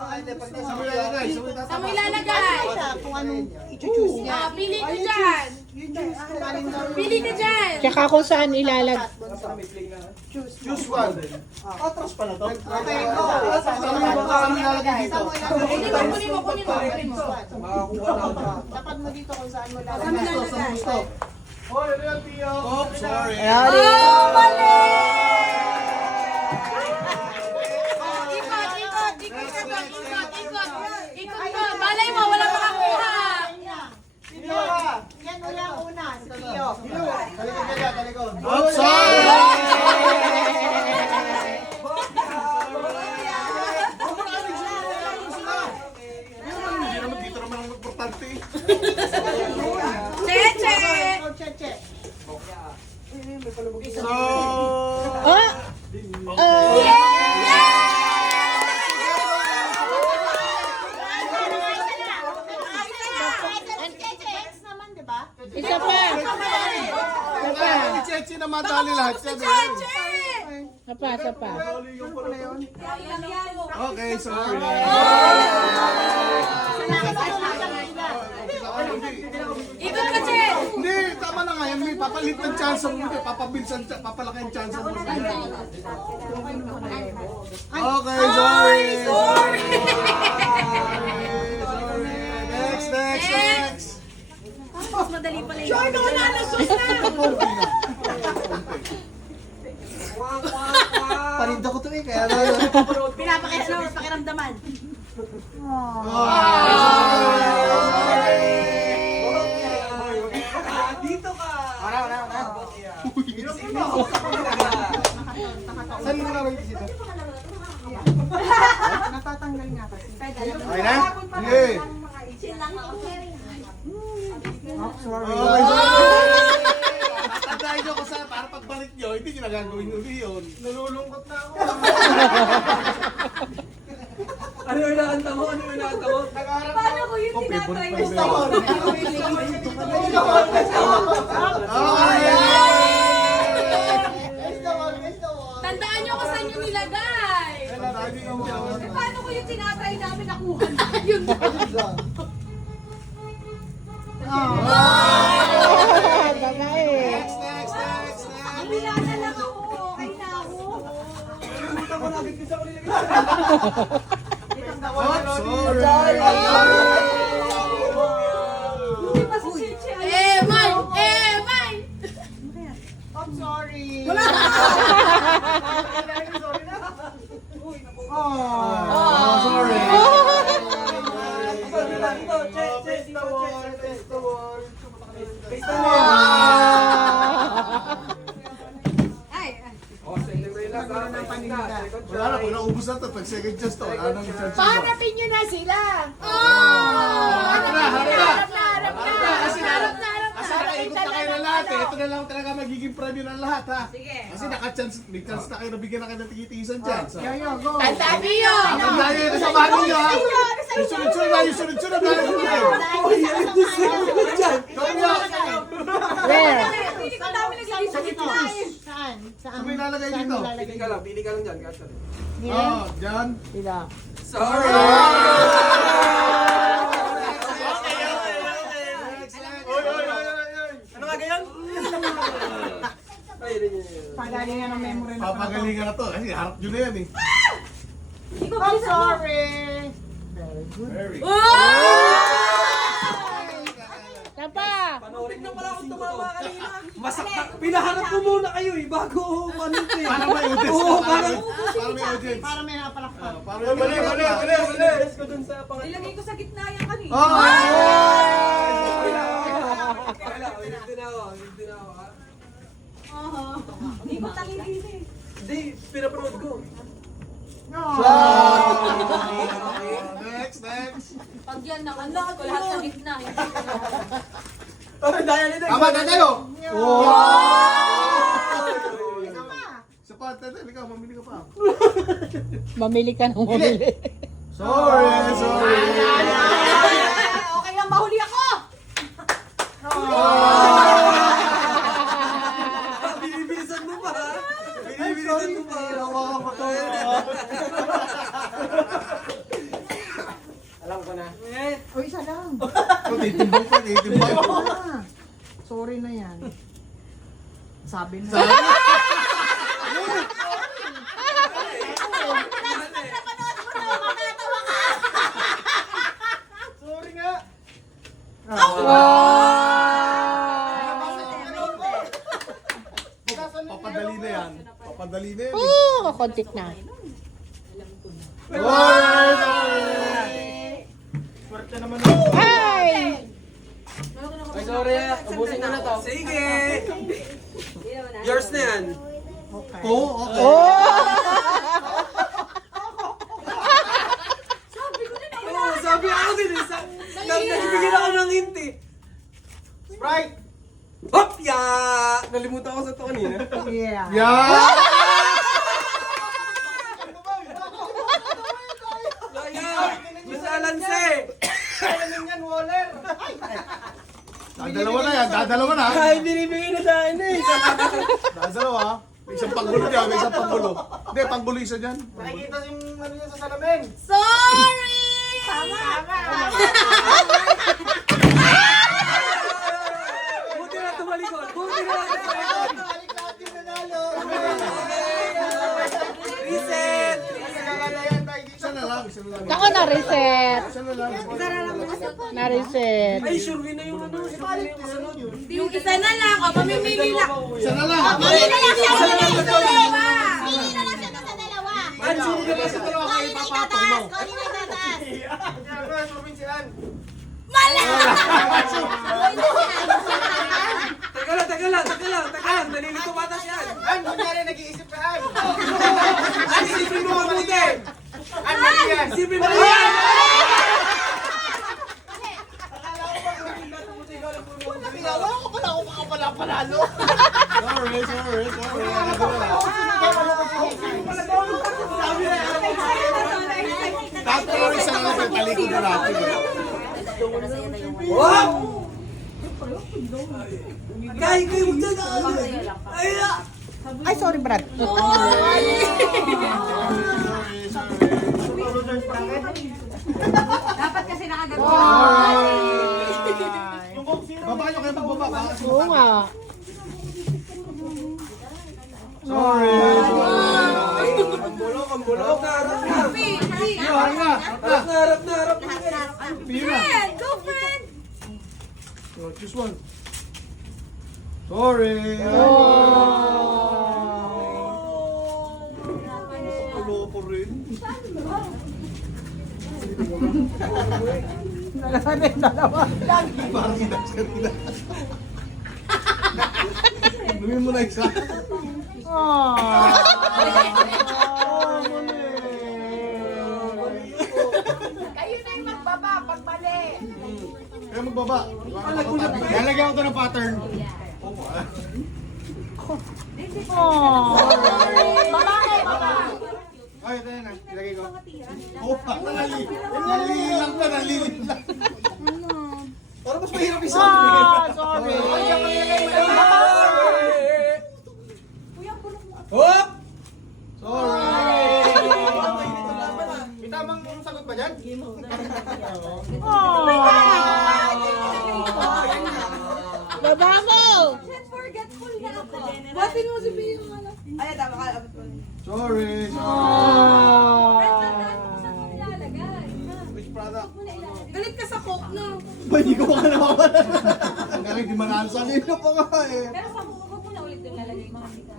Sa mo ilalagay. Kung anong i-choose niya. Pili ka dyan. Pili ka dyan. Tsaka kung saan ilalag. Choose one. Atras pala to. Okay, go. Saan nilalagay dito? Kunin mo. Dapat mo dito kung saan mo Saan mo lalagay. ilalagay? Hoy, ano yan, Pio? Oops, sorry. Oh, mali! Ikot mo. Balay mo, wala makakuha. Yan wala una. Si Pio. Oops, sorry. Hindi naman dito naman ang importante. Cheche! Cheche. So, Next naman, di ba? Isa pa. ni Chechi na madali lahat siya. Cheche! Isa pa. Okay, sorry. Ikot ka, Che! Hindi, tama na nga yan. May papalit ng chance mo. Hindi, papalaki ang chance mo. Okay, sorry. Sorry! Next. Mas madali pala yun. Sure, wala na, sus na! Parinda ko to eh, kaya na. Pinapakita na, pakiramdaman. Dito ka! Saan mo na rin dito? Natatanggal nga kasi. Okay na? Sige. Okay, tatandaan nyo ko sa para pagbalik nyo, hindi nyo nagagawin nyo yun. Nalulungkot na ako. Ano yung nakanta mo? Paano ko yung tinatry mo sa Tandaan nyo kung saan yung nilagay. Paano ko yung tinatry namin nakuha na? Yun Next. Wala na lang ako. Okay na ako. Hindi pa si Chichi. Mine! Mine! I'm sorry. Sorry. Wala na, pag naubos na ito, pag second chance to, wala nang chance. Pahanapin nyo na sila. Harap na! Harap na! Kasi nakaikot na kayo ng lahat eh. Ito na lang talaga magiging premyo ng lahat ha. Sige. Kasi may chance na kayo na bigyan na kayo ng tigitisan dyan. So, Tandaan niyo! ang dahil yung kasama ninyo ha. Yung sunod-sunod na. Where? Hindi ko dami nag-isip na eh. Saan? Saan mo ilalagay dito? Pili ka lang dyan. Gato. Oo, dyan. Sila. Sorry! Ano nga ganyan? Ay, yun. Pagalingan ng memory na. Papagalingan na to. Kasi harap nyo na yan eh. I'm sorry. Very Isa pa. Panoorin na pala akong tumama kanina. Masakta. Pinaharap mo muna kayo eh, bago ano ito eh. Para may audience. Oo, Para may audience. Para may napalakpak. Para may audience. Let's go dun sa pangalan. Ilagay ko sa gitna yan kanina. Oh! Dito na ako, ha? Hindi ko tanginig eh. Hindi, pinapanood ko. Next. Pag yan nakalakad ko lahat sa gitna. Oh, daya nito. Tama na kayo! Isa pa. Sa patat, ikaw, mamili ka pa. Mamili ka ng mamili. Sorry. Okay lang, mahuli ako! Binibilisan mo pa, ha? Binibilisan mo pa. Hawakan ko to. titimbang ko, titimbang ko. Sorry na yan. Sabi na. Sorry nga. Papadali na yan. Papadali na yan. Kontik na. Swerte naman. Ay! Ay, sorry ah. Ubusin ko na to. Sige! Yours na yan. Oo, okay. Oo, sabi ako din eh. Nagbigyan ako ng hint eh. Sprite! Hop! Ya! Nalimutan ko sa to kanina. Yeah. Yan! Masalanse! Dadalawa na yan, dadalawa na. Ay, binibigay na sa akin eh. Dadalawa. May isang panggulo dyan, may isang panggulo. Hindi, panggulo isa dyan. Nakikita yung ano niya sa salamin. Sorry! Buti na tumalikod. Buti na tumalikod. Reset! Isa na lang, isa na lang. Ako na-reset. Isa na lang. Na-reset. Ay, sure na yung ano. Sure na yung kasunod. Yung isa na lang. O, mamimili lang. Isa na lang. Mamimili na lang siya. Mamimili na dalawa. Ang sure na lang sa dalawa kayo papatong mo. Mali! Teka lang. Nalilito patas yan. Ano nangyari? Nag-iisip ka ay. Ay, isipin mo mabuti. Ano yan? Isipin mo yan. Sorry. Tatlo isa na lang sa talikod na natin. Wow! Kaya kayo magdadaan. Ay, Ay, sorry, Brad. Dapat kasi nakagabi. Baba nyo kayo magbaba. Oo nga. Sorry. Ang bulok na. Harap na. Pira. Friend! Go, friend! Choose one. Sorry. Loko rin. Parang inax ka rin. Lumin mo na isa. Kayo na yung magbaba pag mali. Kaya magbaba. Lalagyan ko ito ng pattern. Ay, ito na. Ilagay ko. Oh, nalilang ka, nalilang. Para mas mahirap isa. Sorry. Hop! Sorry. May tamang sagot ba dyan? Baba mo! Forgetful na ako. Batin mo si Pio. Ay, tama ka. Sorry. Friend, tandaan mo kung saan mo nilalagay. Which product? Galit ka sa Coke, no? Ba, hindi ko pa nawawala. Ang galing, di manalo sa nilo pa nga eh. Pero sa huwag mo na ulit yung lalagay mo kasi ka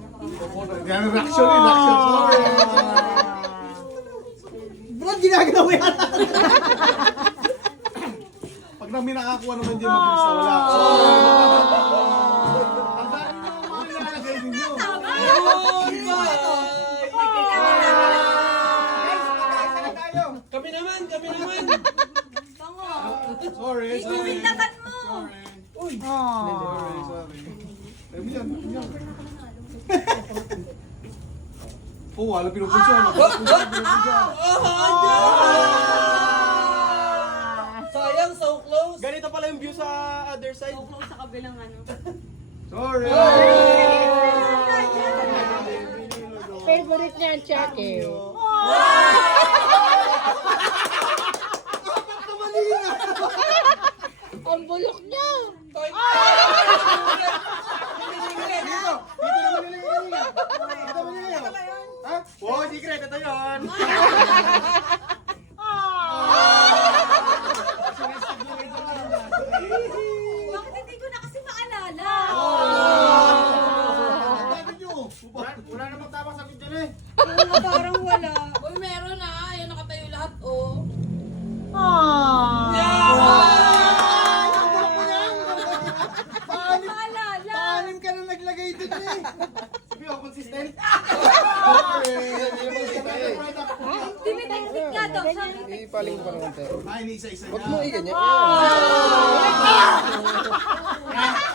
Yan, reaction. Sorry. Brad, ginagawa yan. Pag na may nakakuha naman dyan, mabilis na wala. Tandaan nyo yung mga nilalagay ninyo. Kami naman. Sorry. Iwilakan mo! Sorry. Yan. Oh, alam pinupunsyon. Sayang, so close. Ganito pala yung view sa other side. Close sa kabilang ano. Sorry. Favorite niya ang Chucky. Ipaling ko pa naman tayo. Ay, isa-isa Huwag niya. mo i-ganyan.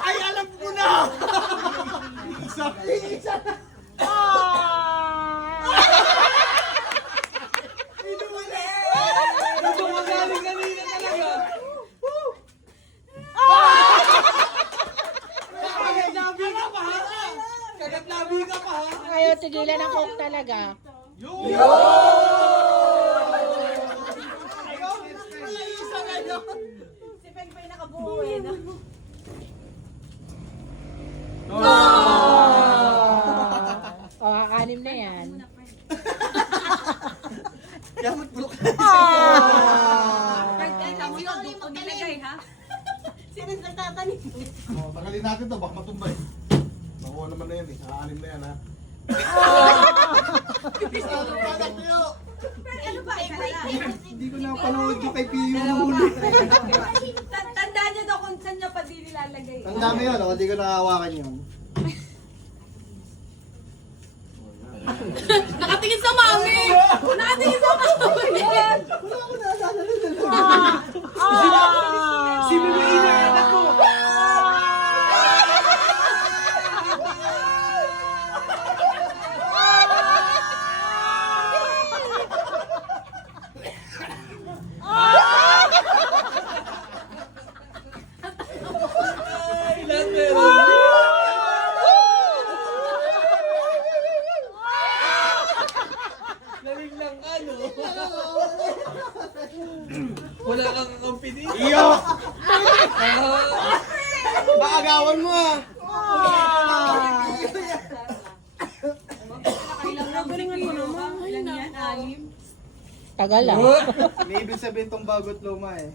Ay, alam ko na! Isa. Ito mo galing kanina talaga. Kagat-labi ka pa ha? Kagat-labi ka pa ha? Ayaw tigilan ng coke talaga. Si Peng Peng nakabuo eh. No? O, kakanim na yan. Yamat bulok. Tamo yun, doon ko nilagay ha? Sino nagtatanim? Oh, tagalin natin to, baka matumbay. Nakuha naman na yan eh. Aanim na yan ha. Ano ba? Isa na lang. Hindi ko napanood yung kay Pio huli. Tandaan niya daw kung saan niya pa di nilalagay. Ang dami yun, oh. Hindi ko nakahawakan yun. Nakatingin sa mami! Nakatingin sa mami! Si Mimi inaanak ko. Ay, lahat meron. Lamig lang ano. Wala kang company. Iyo! Ah, Maagawan mo ah! Galingan mo naman. Ilan yan? Alim? Tagal lang. May ibig sabihin tong bagot luma eh.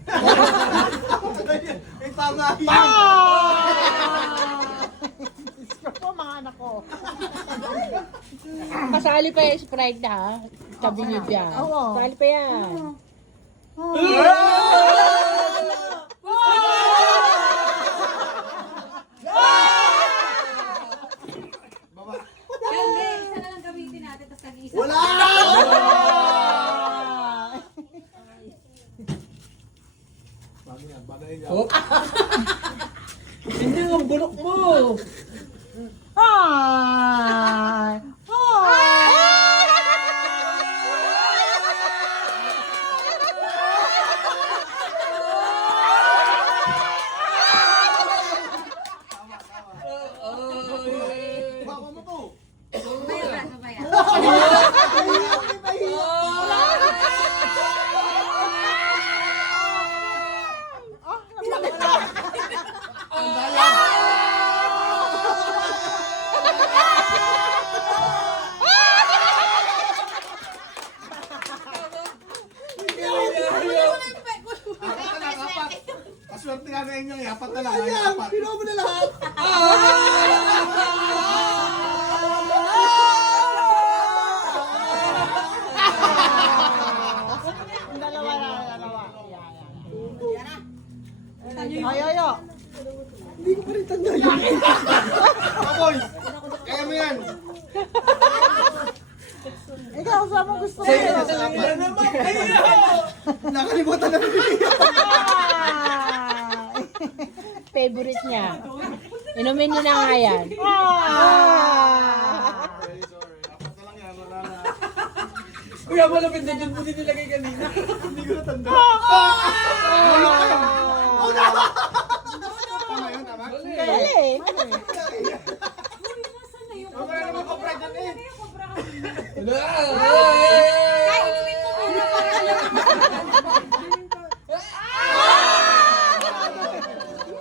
May tama yan! Ako, mga anak ko. Kasali pa yung Sprite na ha. Sabi niyo dyan. Kasali pa yan. Baba. Hindi, isa na lang gamitin natin, tapos nag-iisa. Wala! Bagay yan, bagay yan. Oh. Hindi ang bulok mo. Ay! Baba mo to! Bayaran, bayaran. Apat na lang, apat! Paswerte nga na inyo, apat na lang. Apat. Pinuha mo na lahat! Dalawa na, dalawa. Ay! Kapoy! Kaya mo yan! Ikaw, saan mo gusto mo? Yan naman. Nakalimutan na Favorite niya. Inumin niyo na nga yan. Sorry, sorry. Apat na lang yan, wala na. Kuya, malapit na dyan mo din nilagay kanina. Hindi ko natanda. Tama yun, tama? Mali. Dali. Wala naman kopra dyan eh. Kaya inumin mo muna para alam mo.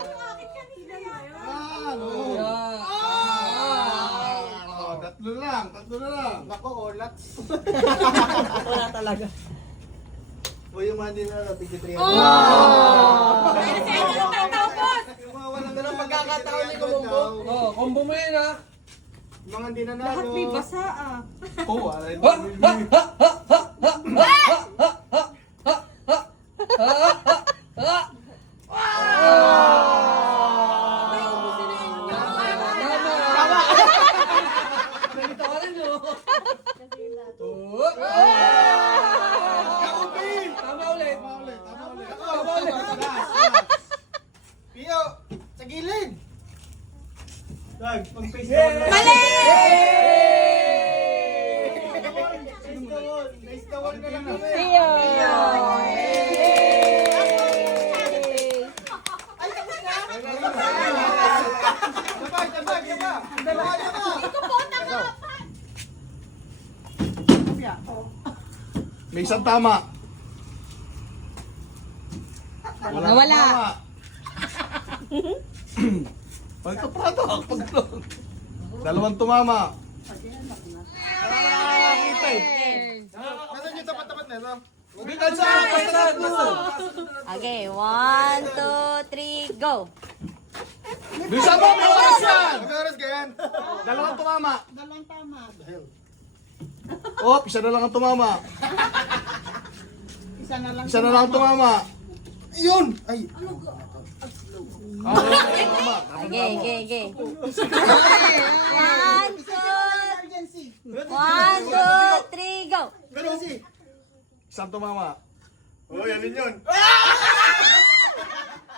Bakit kanina yan? Ano? Oh, tatlo na lang. Nako, olat. Wala talaga. O yung mga din na natin kitri. Kaya sa inyo yung tatapos. Yung mga walang Ito na pagkakataon ni Colombo. Oh, combo mo yun ha. Mga hindi nanalo. Lahat may basa ah. Oo, alay. Nagitawanan nyo. Oh. Bag, pag-face down lang. Mali! Nice na one ka na kami. Tio! Jabag. Dalawa. Ito po, tanga. May isang tama. Nawala. Pagkaprato, pagkaprato. Dalawang tumama. Nakakita eh. Nasaan yung tapat-tapat na ito? Bitan sa basta. Okay, 1, 2, 3, go! Bisa mo, may oras yan. Mag-oras ka yan. Dalawang tumama. Oh, isa na lang ang tumama. Isa na lang ang tumama. Yun! Ay! Tumama. Okay. 1, 2, 3, go! Isang tumama. Oh, yan yun.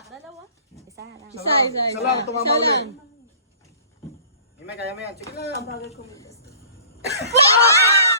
Dalawa? Isa lang. Isa lang ang tumama ulit. May kaya mo yan. Sige lang.